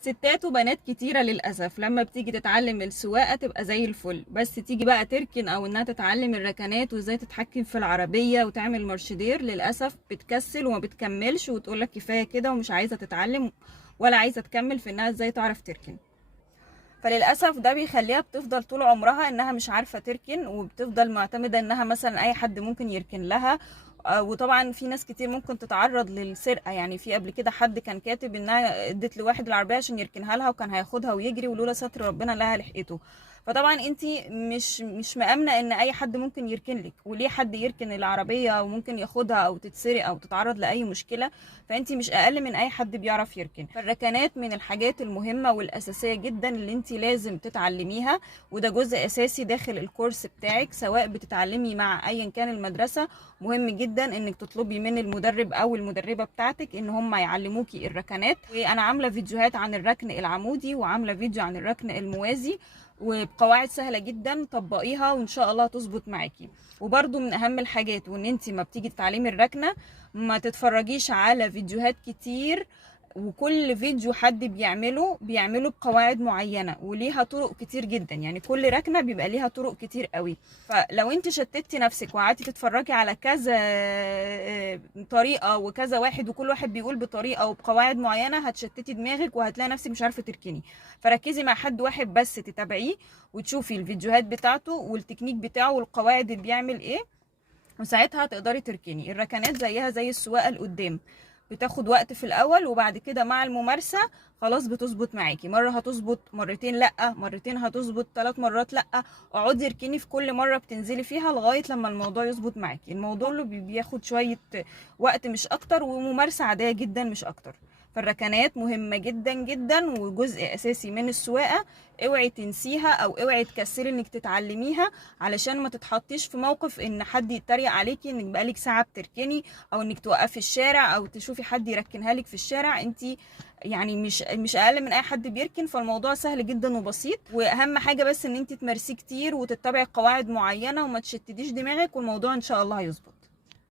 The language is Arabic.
ستات وبنات كتيرة للأسف لما بتيجي تتعلم السواقة تبقى زي الفل، بس تيجي بقى تركن أو إنها تتعلم الركنات وإزاي تتحكم في العربية وتعمل مارشدير، للأسف بتكسل وما بتكملش وتقولك كفاية كده ومش عايزة تتعلم ولا عايزة تكمل في إنها إزاي تعرف تركن. فللأسف ده بيخليها بتفضل طول عمرها إنها مش عارفة تركن، وبتفضل معتمدة إنها مثلا أي حد ممكن يركن لها. وطبعا في ناس كتير ممكن تتعرض للسرقة، يعني في قبل كده حد كان كاتب إنها ادت لواحد العربية عشان يركنها لها وكان هياخدها ويجري، ولولا ستر ربنا لها لحقته. فطبعا انتي مش مأمنة ان اي حد ممكن يركن لك، وليه حد يركن العربية وممكن ياخدها او تتسرق او تتعرض لأي مشكلة. فانتي مش اقل من اي حد بيعرف يركن. فالركنات من الحاجات المهمة والاساسية جدا اللي انتي لازم تتعلميها، وده جزء اساسي داخل الكورس بتاعك سواء بتتعلمي مع ايا كان المدرسة. مهم جدا انك تطلبي من المدرب او المدربة بتاعتك ان هم يعلموكي الركنات. وانا عاملة فيديوهات عن الركن العمودي وعاملة فيديو عن الركن الموازي، وبقواعد سهلة جدا طبقيها وان شاء الله تظبط معاكي. وبرده من اهم الحاجات وان انت ما بتيجي تتعلمي الركنة ما تتفرجيش على فيديوهات كتير، وكل فيديو حد بيعمله بقواعد معينة وليها طرق كتير جدا، يعني كل ركنة بيبقى ليها طرق كتير قوي. فلو انت شتتي نفسك وقعدتي تتفرجي على كذا طريقة وكذا واحد وكل واحد بيقول بطريقة وبقواعد معينة، هتشتتي دماغك وهتلاقي نفسك مش عارفة تركني. فركزي مع حد واحد بس تتابعيه وتشوفي الفيديوهات بتاعته والتكنيك بتاعه والقواعد اللي بيعمل ايه، وساعتها تقدري تركني. الركنات زيها زي السواقه لقدام، بتاخد وقت في الاول وبعد كده مع الممارسه خلاص بتظبط معاكي. مره هتظبط، مرتين لا، مرتين هتظبط، 3 مرات لا. اقعدي اركني في كل مره بتنزلي فيها لغايه لما الموضوع يظبط معاكي. الموضوع له بياخد شويه وقت مش اكتر، وممارسه عاديه جدا مش اكتر. فالركنات مهمه جدا جدا وجزء اساسي من السواقه. اوعي تنسيها او اوعي تكسلي انك تتعلميها، علشان ما تتحطيش في موقف ان حد يتريق عليكي انك بقالك ساعه بتركني، او انك توقفي الشارع او تشوفي حد يركنها لك في الشارع. انت يعني مش اقل من اي حد بيركن، فالموضوع سهل جدا وبسيط. واهم حاجه بس ان انت تمارسيه كتير وتتبعي قواعد معينه وما تشتتيش دماغك، والموضوع ان شاء الله هيظبط.